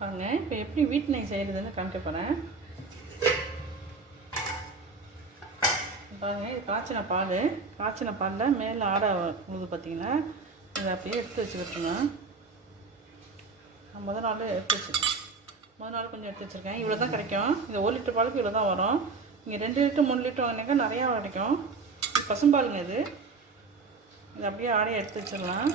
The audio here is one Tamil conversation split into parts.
பாருங்க இப்போ எப்படி வீட்டு நெய் செய்கிறதுன்னு காமிக்க போகிறேன். பாருங்கள், இது காய்ச்சின பாலில் மேலே ஆடை உழுது பார்த்தீங்கன்னா இதை அப்படியே எடுத்து வச்சுக்கிட்டுருங்க. நான் முதல் நாள் கொஞ்சம் எடுத்து வச்சுருக்கேன். இவ்வளோ தான் கிடைக்கும். இந்த 1 லிட்டர் பாலுக்கு இவ்வளோ தான் வரும். நீங்கள் 2 லிட்டர் 3 லிட்டர் வாங்கினாக்கா நிறையா கிடைக்கும். இது பசும்பாலுங்க. இது அப்படியே ஆடையை எடுத்து வச்சிடலாம்.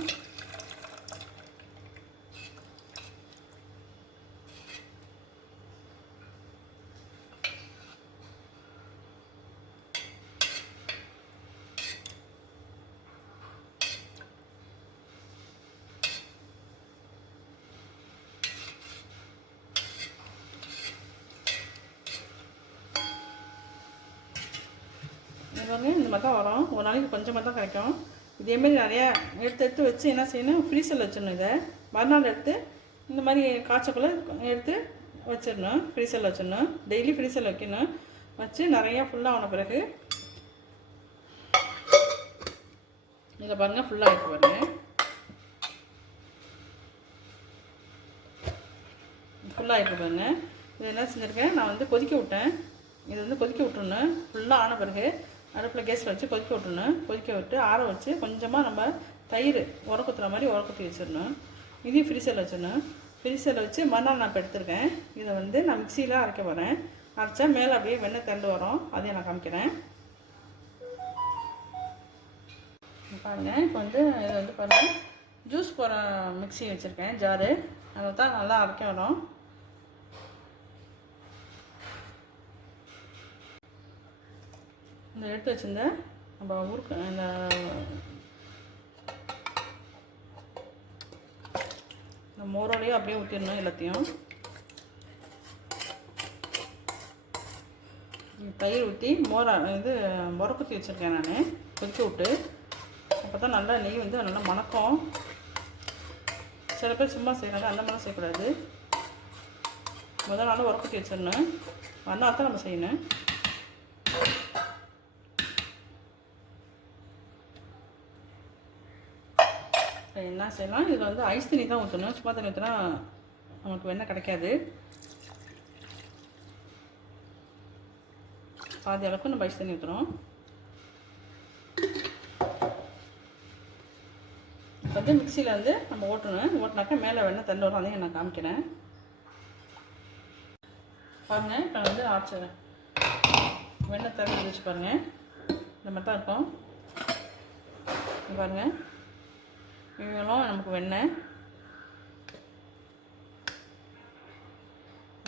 இந்த மாதிரி தான் வரும். ஒரு நாளைக்கு கொஞ்சமாக தான் கிடைக்கும். இதேமாரி நிறையா எடுத்து வச்சு என்ன செய்யணும், ஃப்ரீசரில் வச்சிடணும். இதை மறுநாள் எடுத்து இந்த மாதிரி காய்ச்சக்குள்ளே எடுத்து வச்சிடணும். ஃப்ரீசரில் வச்சிடணும். டெய்லி ஃப்ரீசரில் வைக்கணும். வச்சு நிறையா ஃபுல்லாக ஆன பிறகு இதில் பாருங்கள் ஃபுல்லாக இருக்கு பாருங்கள். ஃபுல்லாக இருக்கு பாருங்கள். இது என்ன செஞ்சுருக்கேன், நான் வந்து கொதிக்க விட்டேன். இது வந்து கொதிக்க விட்டுருணும். ஃபுல்லாக ஆன பிறகு அடுப்பில் கேஸில் வச்சு கொதிக்க விட்டுணும். கொதிக்க விட்டு ஆற வச்சு கொஞ்சமாக நம்ம தயிர் உரக்குத்துற மாதிரி உரக்குத்தி வச்சிடணும். இதையும் ஃப்ரீசரில் வச்சிடணும். ஃப்ரீசரில் வச்சு மறுநாள் நான் இப்போ எடுத்துருக்கேன். இதை வந்து நான் மிக்சியில் அரைக்க போகிறேன். அரைச்சா மேலே அப்படியே வெண்ணெய் தண்டு வரும். அதையும் நான் காமிக்கிறேன். பாருங்கள், இப்போ வந்து இது வந்து பாருங்கள், ஜூஸ் போகிற மிக்சி வச்சுருக்கேன், ஜாரு. அதை தான் நல்லா அரைக்க வரும். இந்த எடுத்து வச்சுருந்த நம்ம ஊருக்கு இந்த மோரோடையும் அப்படியே ஊற்றிடணும். எல்லாத்தையும் தயிர் ஊற்றி இது முறக்குத்தி வச்சுருக்கேன் நான், கொதிக்க விட்டு. அப்போ தான் நல்லா நெய் வந்து நல்லா மணக்கும். சில பேர் சும்மா செய்கிறாங்க, அந்த மாதிரிலாம் செய்யக்கூடாது. முதல் நாள் உரக்குத்தி வச்சிடணும். மறுநாள் தான் நம்ம செய்யணும். என்ன செய்யலாம், இதில் வந்து ஐஸ் தண்ணி தான் ஊற்றணும். சும்மா தண்ணி ஊற்றினா நமக்கு வெண்ணெய் கிடைக்காது. பாதி அளவுக்கு நம்ம ஐஸ் தண்ணி ஊற்றுறோம். இப்போ வந்து மிக்சியில் வந்து நம்ம ஓட்டினாக்கா மேலே வெண்ணெய் தண்ணி வரும். அதையும் நான் காமிக்கிறேன். பாருங்கள், இப்போ வந்து ஆச்சிடுறேன். வெண்ணெய் தண்ணி வச்சு பாருங்கள், இந்த மாதிரி தான் இருக்கும். பாருங்கள், இவ்வளோ நமக்கு வெண்ணெய்.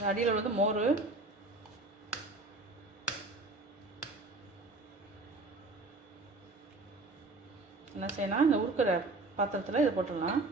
அடியில் உள்ளது மோர். என்ன செய்யலாம், இந்த உருக்கிற பாத்திரத்தில் இதை போட்டுடலாம்.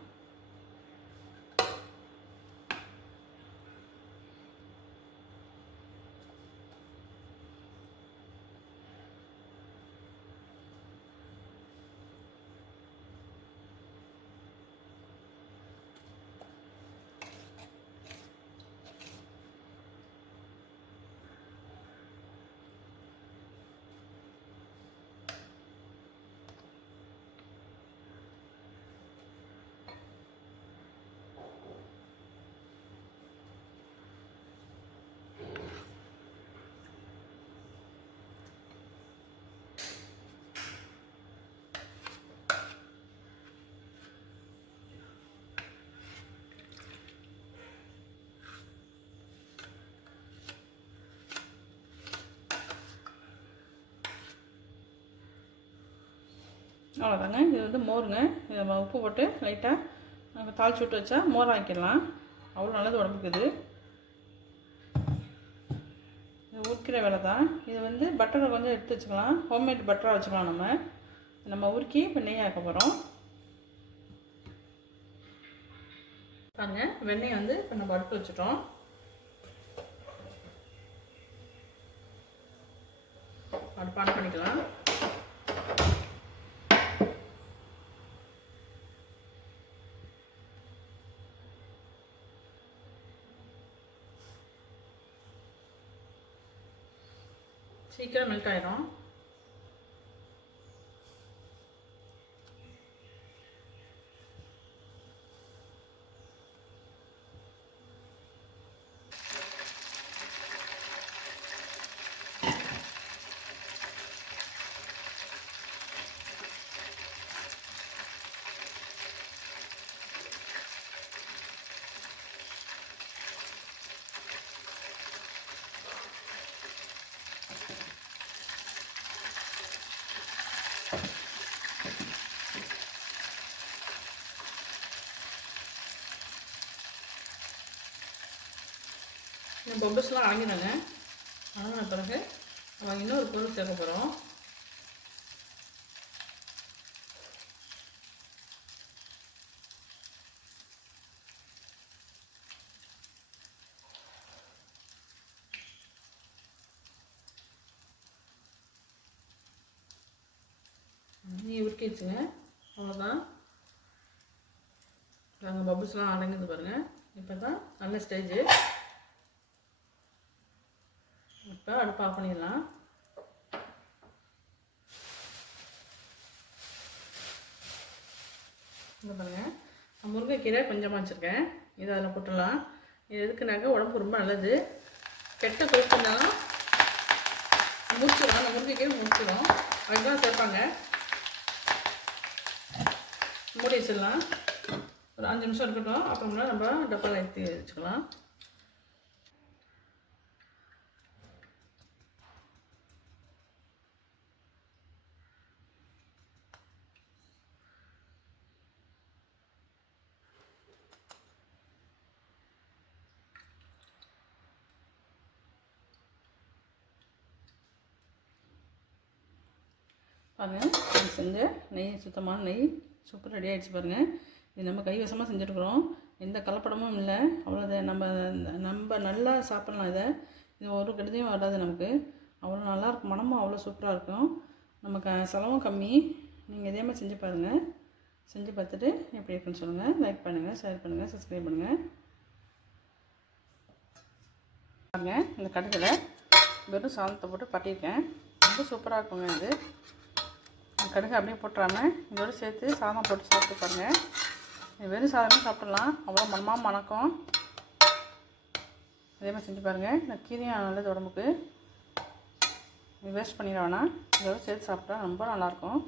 அவ்வளோதாங்க. இது வந்து மோருங்க. இதை உப்பு போட்டு லைட்டாக நம்ம தாளிச்சு விட்டு வச்சா மோர் ஆக்கிடலாம். அவ்வளோ நல்லது உடம்புக்கு. இது உரிக்கிற வேலை தான். இது வந்து பட்டரை கொஞ்சம் எடுத்து வச்சுக்கலாம். ஹோம்மேட் பட்டராக வச்சுக்கலாம். நம்ம உருக்கி இப்போ நெய் ஆக்க போகிறோம். பாருங்க, வெண்ணெய் வந்து இப்போ நம்ம அடுப்பு வச்சுட்டோம். அடுப்பு ஆன் பண்ணிக்கலாம். சீக்கிரம் மெல்ட் ஆயிடும். இந்த பம்பஸ்லாம் அடங்கினாங்க. அடங்கின பிறகு நம்ம இன்னொரு பொருள் சேர்க்க போகிறோம். நீ உருக்கி வச்சுங்க. அவ்வளோதான். நாங்கள் பபுள்ஸ்லாம் அடங்குது பாருங்கள். இப்போ தான் நல்ல ஸ்டேஜு. இப்போ அடுப்பு ஆஃப் பண்ணிடலாம். இங்கே பாருங்கள், முருங்கைக்கீரை கொஞ்சமாக வச்சுருக்கேன். இதை அதில் போட்டுடலாம். இது எதுக்குனாக்க உடம்புக்கு ரொம்ப நல்லது. கெட்ட கொழுப்பு இருந்தாலும் முடிச்சிடும். அந்த முருங்கைக்கீரை முடிச்சிடும். அதுதான் சேர்ப்பாங்க. மூடி வச்சிடலாம். ஒரு 5 நிமிஷம் இருக்கட்டும். அப்புறம்னா நம்ம டப்பாவில் ஏற்றி வச்சுக்கலாம். பாருங்கள், செஞ்ச நெய், சுத்தமான நெய் சூப்பர் ரெடி ஆகிடுச்சு பாருங்கள். இது நம்ம கைவசமாக செஞ்சுருக்குறோம். எந்த கலப்படமும் இல்லை. அவ்வளோ நம்ம நல்லா சாப்பிட்லாம். இது ஒரு கெடுதியும் வராது நமக்கு. அவ்வளோ நல்லாயிருக்கும். மனமும் அவ்வளோ சூப்பராக இருக்கும். நமக்கு செலவும் கம்மி. நீங்கள் இதே மாதிரி செஞ்சு பாருங்கள். செஞ்சு பார்த்துட்டு எப்படி இருக்குன்னு சொல்லுங்கள். லைக் பண்ணுங்கள், ஷேர் பண்ணுங்கள், சப்ஸ்கிரைப் பண்ணுங்கள். பாருங்கள், இந்த கடுகில் வெறும் சாதத்தை போட்டு பட்டியிருக்கேன். ரொம்ப சூப்பராக இருக்குங்க. இது கடுகு அப்படியே போட்டுறாமல் இதோடு சேர்த்து சாதம் போட்டு சாப்பிட்டு பாருங்கள். வெறும் சாதமே சாப்பிட்லாம். அவ்வளோ மனமாக மணக்கும். அதே மாதிரி செஞ்சு பாருங்கள். இந்த கீரையும் நல்லது உடம்புக்கு. வேஸ்ட் பண்ணிட வேணாம். இதோடு சேர்த்து சாப்பிட்டா ரொம்ப நல்லாயிருக்கும்.